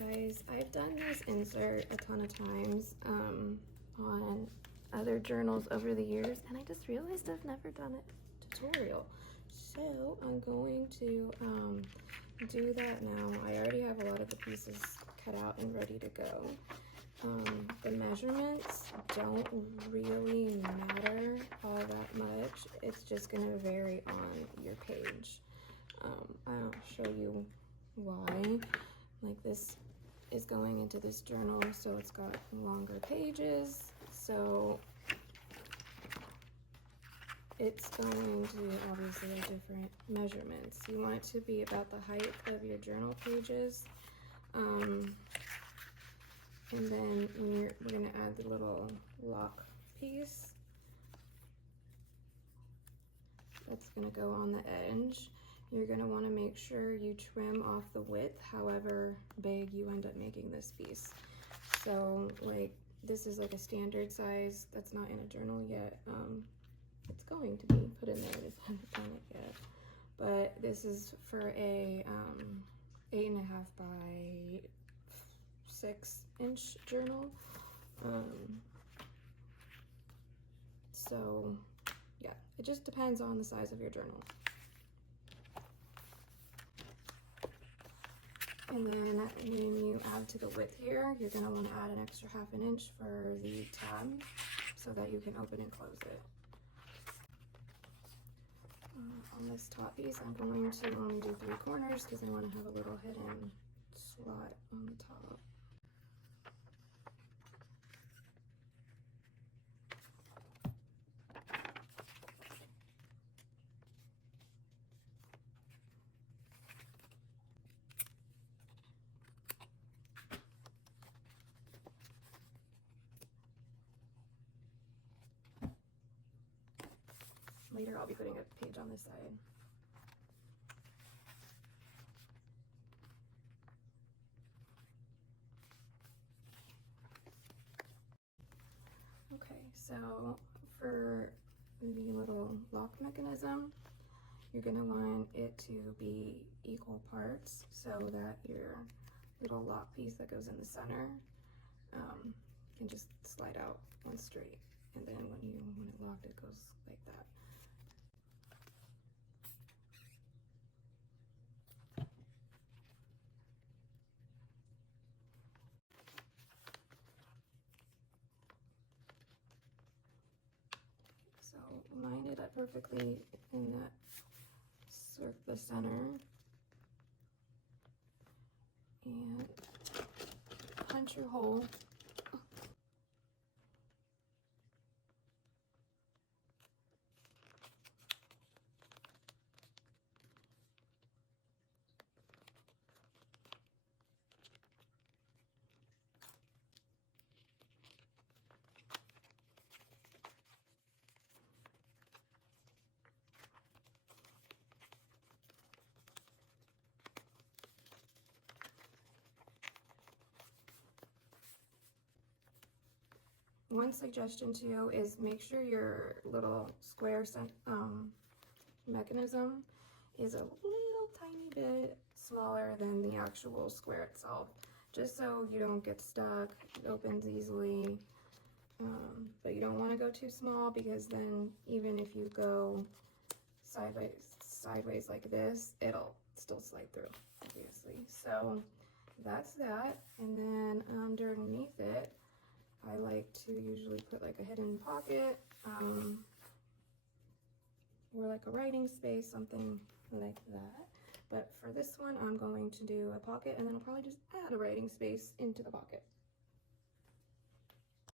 guys, I've done this insert a ton of times on other journals over the years, and I just realized I've never done a tutorial. So I'm going to do that now. I already have a lot of the pieces cut out and ready to go. The measurements don't really matter all that much. It's just gonna vary on your page. I'll show you why. Like, this is going into this journal, so it's got longer pages, so it's going to obviously have different measurements. You want it to be about the height of your journal pages. And then we're gonna add the little lock piece that's gonna go on the edge. You're gonna wanna make sure you trim off the width, however big you end up making this piece. So like, this is like a standard size that's not in a journal yet. It's going to be put in there, I just haven't done it yet. But this is for a 8.5 by 6-inch journal. So yeah, it just depends on the size of your journal. And then when you add to the width here, you're gonna wanna add an extra 1/2 inch for the tab so that you can open and close it. On this top piece, I'm going to only do 3 corners because I want to have a little hidden slot on the top. Later, I'll be putting a page on this side. Okay, so for the little lock mechanism, you're gonna want it to be equal parts so that your little lock piece that goes in the center can just slide out one straight. And then when it's locked, it goes like that. So line it up perfectly in that the center, and punch your hole. One suggestion to you is make sure your little square mechanism is a little tiny bit smaller than the actual square itself, just so you don't get stuck. It opens easily, but you don't want to go too small, because then even if you go sideways like this, it'll still slide through, obviously. So that's that. And then underneath it, I like to usually put like a hidden pocket, or like a writing space, something like that. But for this one, I'm going to do a pocket, and then I'll probably just add a writing space into the pocket.